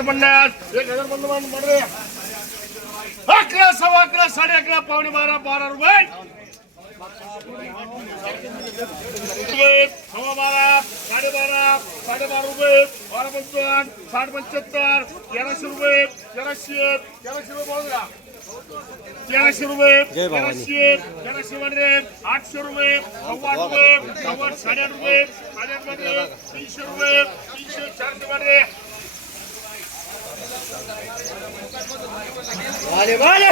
हजार पन्नास एक हजार पन्नासमध्ये अकरा सव्वा अकरा साडे अकरा पावणे बारा बारा रुपये. सव्वा बारा साडेबारा साडेबारा रुपये. बारा पंचावन्न साठ पंच्याहत्तर तेराशे रुपये तेराशे तेराशे रुपये बोला तेराशे रुपये तेराशे तेराशे मध्ये आठशे रुपये आठ रुपये सव्वा आठ, साडेआठ रुपये साडेआठमध्ये तीनशे रुपये तीनशे चारशे मध्ये वाले वाले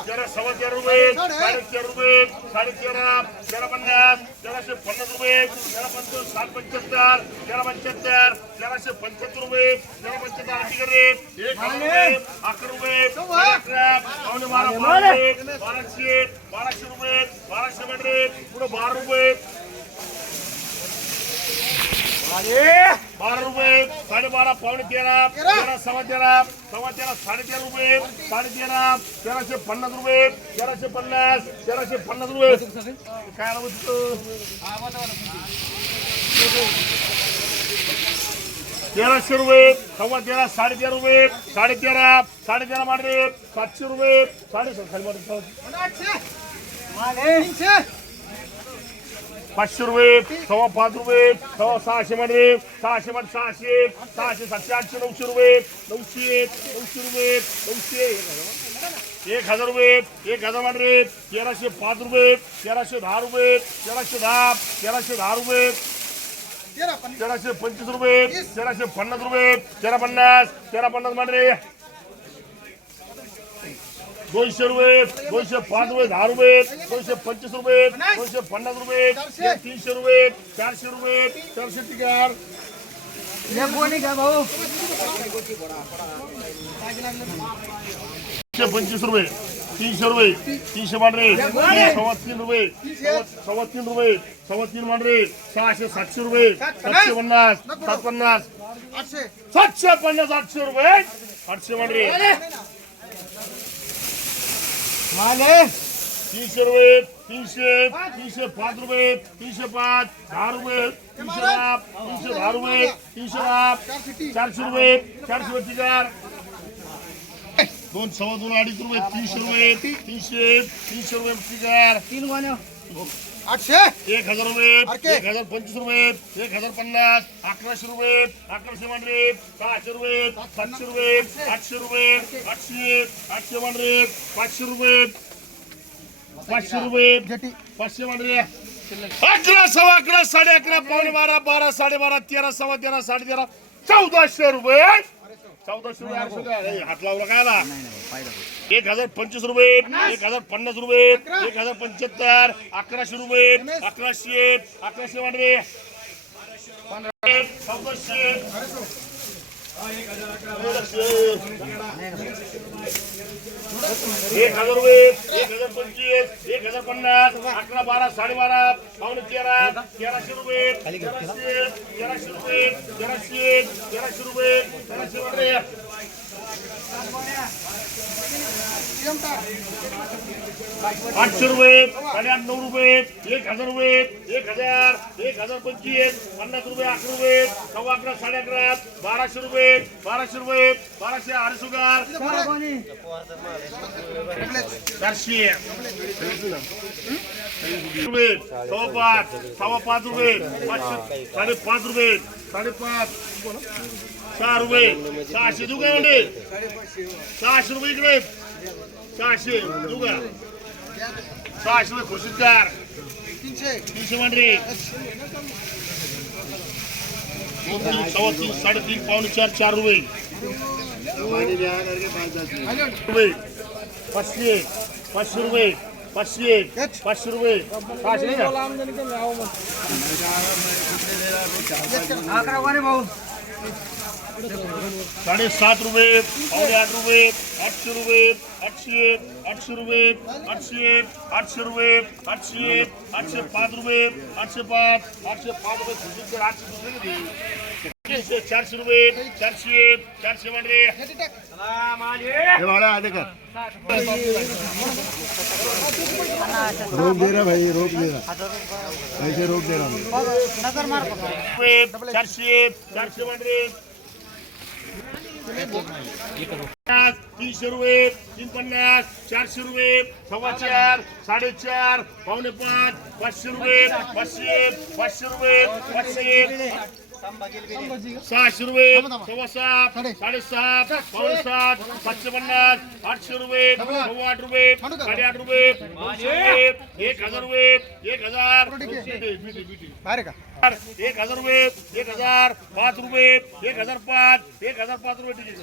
तेरा सव्वा तेरा रुपये साडे तेरा रुपये साडे तेरा तेरा पन्नास तेराशे पन्नास रुपये तेरा पंचावन्न सात पंच्याहत्तर तेरा पंच्याहत्तर तेराशे पंच्याहत्तर रुपये तेरा पंच्याहत्तर आठी रेट एक रुपये अकरा रुपये अकरा पावणे बारा बारा रुपये बाराशे बाराशे रुपये बाराशे मध्ये पुढे बारा रुपये बारा रुपये साडेबारा पावणे तेरा तेरा. सव्वा तेरा सव्वा तेरा साडे तेरा रुपये साडे तेरा तेराशे पन्नास रुपये तेराशे पन्नास तेराशे पन्नास रुपये. काय आलं होतं? तेराशे रुपये सव्वा तेरा साडे तेरा रुपये साडे तेरा साडे तेरा मांडे सातशे रुपये साडे खाली मांडे पाचशे रुपये सव्वा पाच रुपये सव्वा सहाशे मध्ये. सहाशे मध्ये सहाशे सहाशे सातशे आठशे नऊशे रुपये नऊशे नऊशे रुपये नऊशे. एक हजार रुपये एक हजारमध्ये तेराशे पाच रुपये तेराशे दहा रुपये तेराशे दहा तेराशे दहा रुपये तेराशे पंचवीस रुपये तेराशे पन्नास रुपये तेरा पन्नास तेरा पन्नासमध्ये दोनशे रुपये दोनशे पाच रुपये दहा रुपये दोनशे पंचवीस रुपये दोनशे पन्नास रुपये तीनशे रुपये चारशे रुपये चारशे का भाऊ. तीनशे पंचवीस रुपये तीनशे रुपये तीनशे मांडरे सव्वा तीन रुपये सव्वा तीन रुपये सव्वा तीन मांडरे सहाशे सातशे रुपये सातशे पन्नास सात पन्नास. सातशे पन्नास आठशे रुपये आठशे मांडरे माले. तीनशे रुपये तीनशे तीनशे पाच रुपये तीनशे पाच दहा रुपये तीनशे दहा तीनशे दहा रुपये तीनशे दहा चारशे रुपये चारशे रुपये तिकार दोन सव्वा दोन अडीच रुपये तीनशे रुपये तीनशे तीनशे रुपये तिकार तीन कोण आठशे? एक हजार रुपये. एक हजार पंचवीस रुपये एक हजार पन्नास अकराशे रुपये अकराशे मांडरे सहाशे रुपये सातशे रुपये आठशे रुपये आठशे आठशे मांडरे पाचशे रुपये पाचशे रुपये जेटी. पाचशे मांडरे. अकरा सव्वा अकरा साडे अकरा पावणे बारा बारा साडेबारा तेरा सव्वा तेरा साडे तेरा चौदाशे रुपये. चौदाशे रुपये आठशे रुपये. अरे, हात लावला काय आला एक हजार पंचवीस रुपये एक हजार पन्नास रुपये एक हजार पंच्याहत्तर अकराशे रुपये अकराशे अकराशे मांडरे चौदाशे एक हजार रुपये एक हजार पंचवीस. एक हजार पन्नास अकरा बारा साडेबारा पावणे तेरा तेराशे रुपये तेराशे तेराशे रुपये तेराशे तेराशे रुपये तेराशे रुपये. आठशे रुपये साडेआठ नऊ रुपये एक हजार रुपये एक हजार एक हजार पंचवीस पन्नास रुपये अकरा रुपये सव्वा अकरा साडे अकरा बाराशे रुपये बाराशे रुपये बाराशे अडीच हजार चारशे. रुपये सव्वा पाच सव्वा पाच रुपये पाचशे साडेपाच रुपये साडेपाच. सहा रुपये सहाशे दुकान सहाशे रुपये इकडे. सहाशे सहाशे खुशी चार. तीनशे. तीनशे मांडरे. सव्वा तीन साडेतीन पावणे चार चार रुपये. रुपये. पाचशे पाचशे रुपये पाचशे पाचशे रुपये. भाऊ साडेसात रुपये पावणे आठ रुपये. आठशे रुपये आठशे आठशे रुपये आठशे आठशे रुपये आठशे आठशे पाच रुपये आठशे पाच आठशे पाच रुपये खुशी आठशे दुसरे किती तीनशे चारशे रुपये चारशे चारशे म्हणजे किती टाक? हे बाळा आले का रोक दे रहा भाई रोक दे. रहा ऐसे रोक दे रहा मैं नजर मार रुपये चारशे चारशे म्हणजे तीनशे रुपये तीन पन्नास चारशे रुपये सव्वा चार साडेचार पावणे पाच पाचशे रुपये पाचशे पाचशे रुपये पाचशे सहाशे रुपये सव्वा सात साडेसात पावणे सात सातशे पन्नास आठशे रुपये सव्वा आठ रुपये साडेआठ रुपये एक हजार रुपये एक हजार का? एक हजार रुपये एक हजार पाच रुपये एक हजार पाच एक हजार पाच रुपये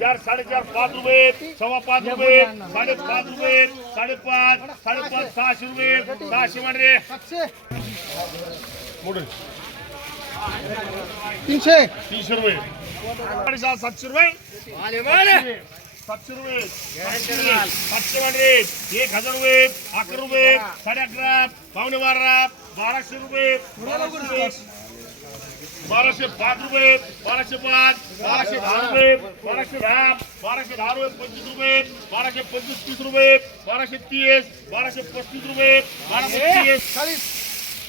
चार. साडेचार पाच रुपये सव्वा पाच रुपये साडेपाच रुपये साडेपाच साडेपाच सहाशे रुपये सहाशे म्हणजे तीनशे. तीनशे रुपये. साडेसात सातशे रुपये. सातशे रुपये. सातशे म्हणजे एक हजार रुपये अकरा रुपये साडे अकरा पावणे बारा बाराशे रुपये. बाराशे पाच रुपये बाराशे पाच बाराशे दहा रुपये बाराशे दहा बाराशे दहा रुपये पंचवीस रुपये बाराशे पंचवीस तीस रुपये बाराशे तीस बाराशे पस्तीस रुपये बाराशे तीस चाळीस.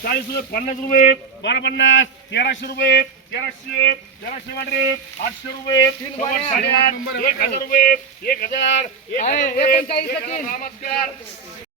चाळीस रुपये पन्नास रुपये बारा पन्नास तेराशे रुपये तेराशे तेराशे म्हणजे आठशे रुपये साडेआठ एक हजार रुपये एक हजार एक हजार नामास्कार.